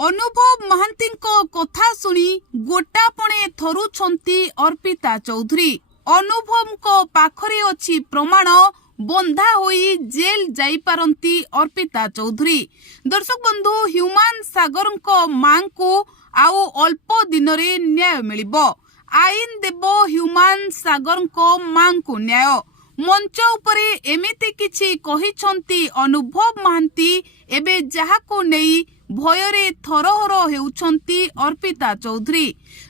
अनुभव महांती कथा शुणी गोटापणे थरुछंती अर्पिता चौधरी। अनुभव पाखरे अछि प्रमाण बंधा होई जेल जाई पारंती अर्पिता चौधरी। दर्शक बंधु ह्यूमान सागर मां को आउ अल्प दिन रे न्याय मिलिबो। आईन देबो ह्यूमान सागर मां को न्याय। मंच उपरे एमिति किछि कहिछंती अनुभव महांती। एबे जाहाको नेई भयरे थरहर हेउछंती अर्पिता चौधरी।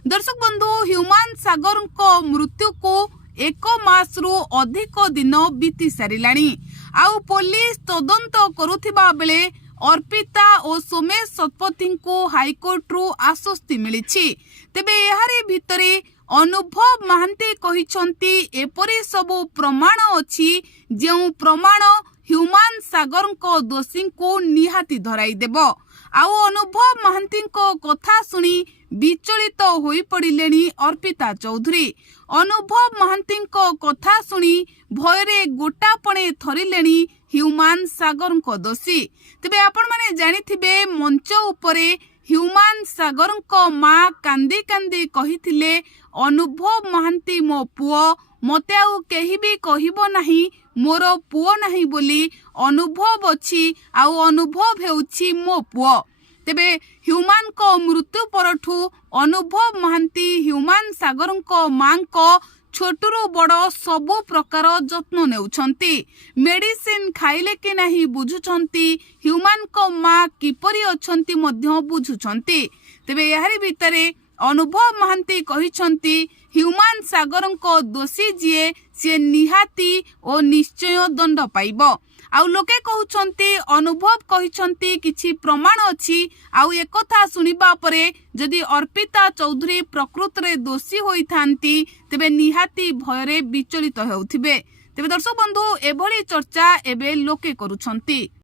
दर्शक बंधु ह्यूमान सागर मृत्यु को 1 मास रु अधिक दिन बीती सारिलाणी। आउ पुलिस तदंत करुथिबा बेले अर्पिता और सोमेश शतपथी को हाईकोर्ट रु आश्वस्ति मिलिछि। तेबे एहारे भितरे अनुभव महांती कहिछंती एपरि सबु प्रमाण अछि जेउ प्रमाण ह्यूमान सागर दोषी को निहाती धराई देबो। आउ अनुभव महांती कथा शुणी विचलित होई पड़िलेनी अर्पिता चौधरी। अनुभव महांती कथा शुणी भयरे गोटापणे थरिलेनी ह्यूमान सागर दोषी। तेबे आपण माने जानिथिबे मंच उपरे ह्यूमान सागर मां कांदी कांदी कहिथिले अनुभव महांती मो पुओ मते आउ केही भी कहिबो नाही मोर पुओ नाही बोली अनुभव अछि आउ अनुभव हेउछि मो पुओ। तेबे ह्यूमान को मृत्यु परठू अनुभव महांती ह्यूमान सागर मां को छोटरू बड़ सबु प्रकार जत्न नेउछंती। मेडिसिन खाइले कि नाही बुझुछंती। ह्यूमान को मां किपरि अछंती मध्य बुझुछंती। तेबे एहारी भितरे अनुभव महांती कहिछंती ह्यूमान सागर दोषी जीए से निहाती और निश्चय दंड पाइबो। आउ लोके कहउछंती अनुभव कहिछंती किछि प्रमाण अछि। आउ एकथा सुनिबा परे जदि अर्पिता चौधरी प्रकृत रे दोषी होई थांती तेबे निहाती भयरे विचलित हेउथिबे। तेबे दर्शक बंधु एभली चर्चा एबे लोके करूछंती।